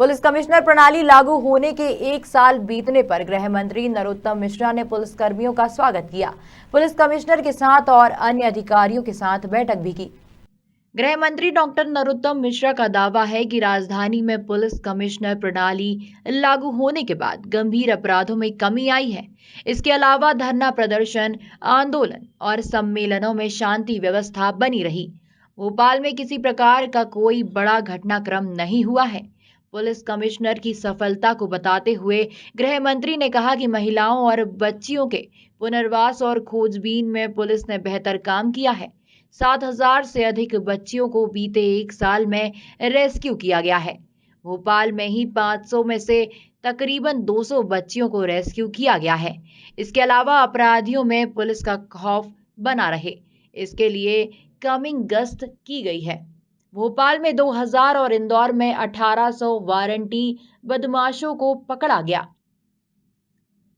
Police commissioner प्रणाली लागू होने के 1 साल बीतने पर गृह मंत्री नरोत्तम मिश्रा ने पुलिस कर्मियों का स्वागत किया। पुलिस कमिश्नर के साथ और अन्य अधिकारियों के साथ बैठक भी की। गृह मंत्री डॉक्टर नरोत्तम मिश्रा का दावा है कि राजधानी में पुलिस कमिश्नर प्रणाली लागू होने के बाद गंभीर अपराधों में कमी आई है। इसके अलावा धरना प्रदर्शन, आंदोलन और सम्मेलनों में शांति व्यवस्था बनी रही। भोपाल में किसी प्रकार का कोई बड़ा घटनाक्रम नहीं हुआ है। पुलिस कमिश्नर की सफलता को बताते हुए गृह मंत्री ने कहा कि महिलाओं और बच्चियों के पुनर्वास और खोजबीन में पुलिस ने बेहतर काम किया है। 7,000 से अधिक बच्चियों को बीते 1 साल में रेस्क्यू किया गया है। भोपाल में ही 500 में से तकरीबन 200 बच्चियों को रेस्क्यू किया गया है। इसके अलावा अपराधियों में पुलिस का खौफ बना रहे, इसके लिए कमिंग गश्त की गई है। भोपाल में 2000 और इंदौर में 1800 वारंटी बदमाशों को पकड़ा गया।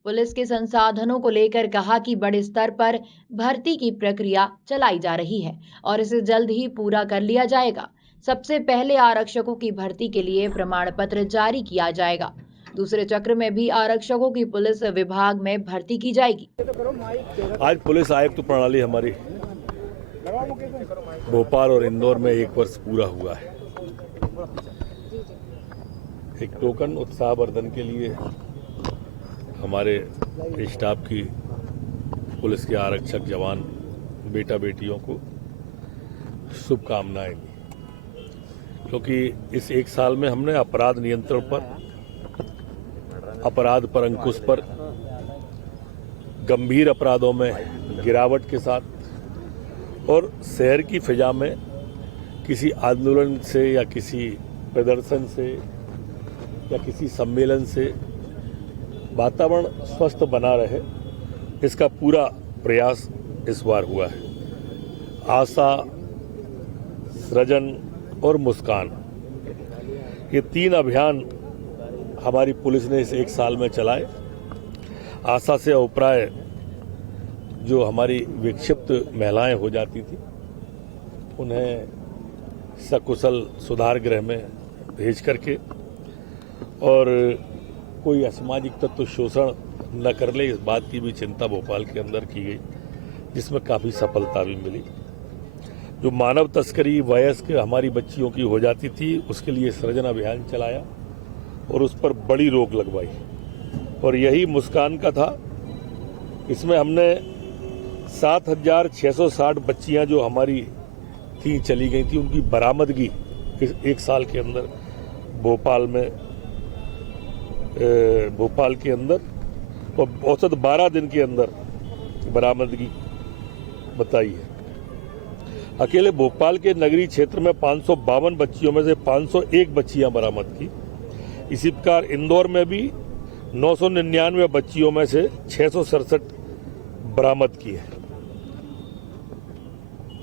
पुलिस के संसाधनों को लेकर कहा कि बड़े स्तर पर भर्ती की प्रक्रिया चलाई जा रही है और इसे जल्द ही पूरा कर लिया जाएगा। सबसे पहले आरक्षकों की भर्ती के लिए प्रमाण पत्र जारी किया जाएगा। दूसरे चक्र में भी आरक्षकों की पुलिस विभाग में भर्ती की जाएगी। आज पुलिस आयुक्त प्रणाली हमारी भोपाल और इंदौर में 1 वर्ष पूरा हुआ है। एक टोकन उत्साहवर्धन के लिए हमारे स्टाफ की पुलिस के आरक्षक जवान बेटा बेटियों को शुभकामनाएं दी, क्योंकि इस 1 साल में हमने अपराध नियंत्रण पर, अपराध पर अंकुश पर, गंभीर अपराधों में गिरावट के साथ और शहर की फिजा में किसी आंदोलन से या किसी प्रदर्शन से या किसी सम्मेलन से वातावरण स्वस्थ बना रहे, इसका पूरा प्रयास इस बार हुआ है। आशा, सृजन और मुस्कान, ये 3 अभियान हमारी पुलिस ने इस 1 साल में चलाए। आशा से अभिप्राय जो हमारी विक्षिप्त महिलाएं हो जाती थी, उन्हें सकुशल सुधार गृह में भेज करके और कोई असामाजिक तत्व शोषण न कर ले, इस बात की भी चिंता भोपाल के अंदर की गई, जिसमें काफ़ी सफलता भी मिली। जो मानव तस्करी वयस्क हमारी बच्चियों की हो जाती थी, उसके लिए सृजन अभियान चलाया और उस पर बड़ी रोक लगवाई और यही मुस्कान का था। इसमें हमने 7,660 बच्चियां जो हमारी थी, चली गई थी, उनकी बरामदगी इस 1 साल के अंदर भोपाल के अंदर और औसत 12 दिन के अंदर बरामदगी बताई है। अकेले भोपाल के नगरीय क्षेत्र में 552 बच्चियों में से 501 बच्चियां बरामद की। इसी प्रकार इंदौर में भी 999 बच्चियों में से 667 बरामद की है।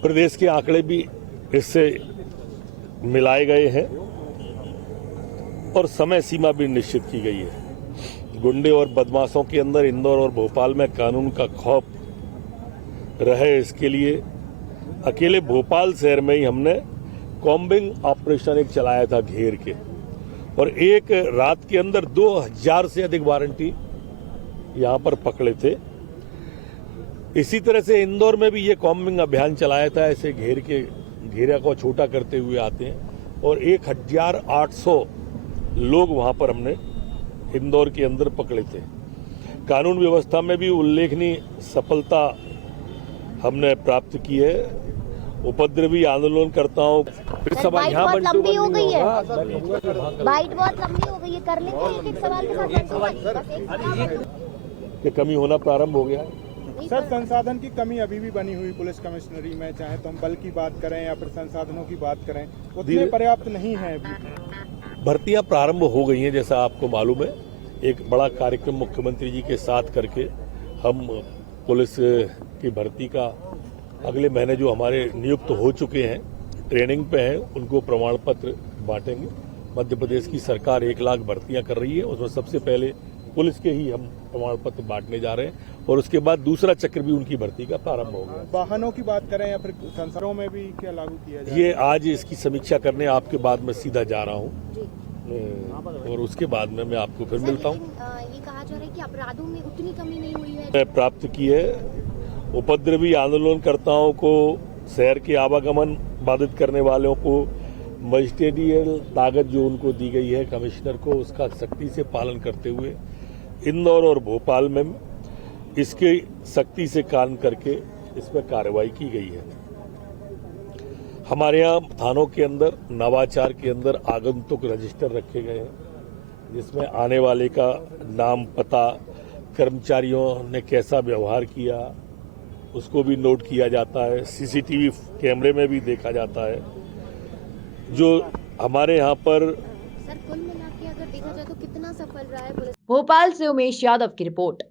प्रदेश के आंकड़े भी इससे मिलाए गए हैं और समय सीमा भी निश्चित की गई है। गुंडे और बदमाशों के अंदर इंदौर और भोपाल में कानून का खौफ रहे, इसके लिए अकेले भोपाल शहर में ही हमने कॉम्बिंग ऑपरेशन एक चलाया था घेर के, और एक रात के अंदर 2000 से अधिक वारंटी यहां पर पकड़े थे। इसी तरह से इंदौर में भी ये कॉम्बिंग अभियान चलाया था। ऐसे घेरा को छोटा करते हुए आते हैं और 1800 लोग वहां पर हमने इंदौर के अंदर पकड़े थे। कानून व्यवस्था में भी उल्लेखनीय सफलता हमने प्राप्त की है। उपद्रवी आंदोलनकर्ताओं फिर सवाल यहाँ लंबी हो गई है, बाइट बहुत लंबी हो गई है, कर लेते एक सवाल के साथ कि कमी होना प्रारंभ हो गया। सर, संसाधन की कमी अभी भी बनी हुई पुलिस कमिश्नरी में, चाहे तो हम बल की बात करें या फिर संसाधनों की बात करें, उतने पर्याप्त नहीं है अभी। भर्तियां प्रारंभ हो गई हैं, जैसा आपको मालूम है। एक बड़ा कार्यक्रम मुख्यमंत्री जी के साथ करके हम पुलिस की भर्ती का अगले महीने जो हमारे नियुक्त हो चुके हैं, ट्रेनिंग पे हैं, उनको प्रमाण पत्र बांटेंगे। मध्य प्रदेश की सरकार 1 लाख भर्तियां कर रही है, उसमें सबसे पहले पुलिस के ही हम प्रमाण पत्र बांटने जा रहे हैं और उसके बाद दूसरा चक्र भी उनकी भर्ती का प्रारंभ होगा। वाहनों की बात करें या फिर संसारों में भी क्या लागू किया जाए? ये आज इसकी समीक्षा करने आपके बाद में सीधा जा रहा हूँ और उसके बाद में मैं आपको फिर मिलता हूँ। ये कहा जा रहा है कि अपराधों में उतनी कमी नहीं हुई है। प्राप्त की है उपद्रवी आंदोलनकर्ताओं को, शहर के आवागमन बाधित करने वालों को मजिस्ट्रेटियल ताकत जो उनको दी गई है कमिश्नर को, उसका सख्ती से पालन करते हुए इंदौर और भोपाल में इसके सख्ती से काम करके इस पर कार्रवाई की गई है। हमारे यहाँ थानों के अंदर नवाचार के अंदर आगंतुक रजिस्टर रखे गए हैं जिसमें आने वाले का नाम, पता, कर्मचारियों ने कैसा व्यवहार किया उसको भी नोट किया जाता है। सीसीटीवी कैमरे में भी देखा जाता है। जो हमारे यहाँ पर सर कुल मिला के अगर देखा जाए तो कितना सफल रहा है पुलिस? भोपाल से उमेश यादव की रिपोर्ट।